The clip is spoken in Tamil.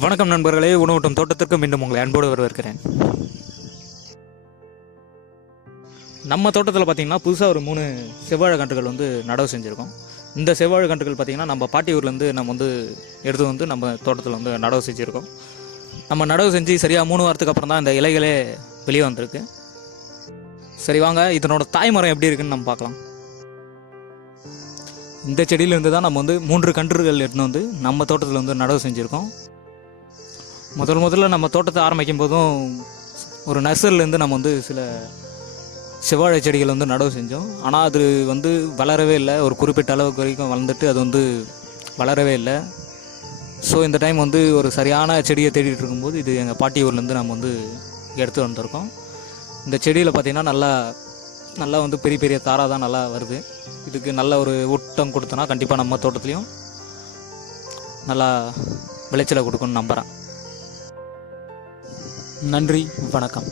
வணக்கம் நண்பர்களே. உணவூட்டம் தோட்டத்திற்கு மீண்டும் உங்களை அன்போடு வரவேற்கிறேன். நம்ம தோட்டத்தில் பார்த்திங்கன்னா புதுசாக ஒரு மூணு செவ்வாழை கன்றுகள் வந்து நடவு செஞ்சுருக்கோம். இந்த செவ்வாழை கன்றுகள் பார்த்திங்கன்னா நம்ம பாட்டி ஊர்லேருந்து நம்ம வந்து எடுத்து வந்து நம்ம தோட்டத்தில் வந்து நடவு செஞ்சுருக்கோம். நம்ம நடவு செஞ்சு சரியாக மூணு வாரத்துக்கு அப்புறம் தான் இந்த இலைகளே வெளியே வந்திருக்கு. சரி வாங்க. இதனோட தாய்மரம் எப்படி இருக்குன்னு நம்ம பார்க்கலாம். இந்த செடியிலேருந்து தான் நம்ம வந்து மூன்று கன்றுகள் எடுத்துன்னு வந்து நம்ம தோட்டத்தில் வந்து நடவு செஞ்சுருக்கோம். முதல் முதல்ல நம்ம தோட்டத்தை ஆரம்பிக்கும் போதும் ஒரு நர்சரிலேருந்து நம்ம வந்து சில செவ்வாழை செடிகள் வந்து நடவு செஞ்சோம். ஆனால் அது வந்து வளரவே இல்லை. ஒரு குறிப்பிட்ட அளவுக்கு வரைக்கும் வளர்ந்துட்டு அது வந்து வளரவே இல்லை. ஸோ இந்த டைம் வந்து ஒரு சரியான செடியை தேடிட்டு இருக்கும்போது இது எங்கள் பாட்டி ஊர்லேருந்து நம்ம வந்து எடுத்து வந்திருக்கோம். இந்த செடியில் பார்த்திங்கன்னா நல்லா நல்லா வந்து பெரிய பெரிய தாரா தான் நல்லா வருது. இதுக்கு நல்ல ஒரு ஊட்டம் கொடுத்தோன்னா கண்டிப்பாக நம்ம தோட்டத்துலேயும் நல்லா விளைச்சலை கொடுக்கும்னு நம்புகிறேன் நன்றி வணக்கம்.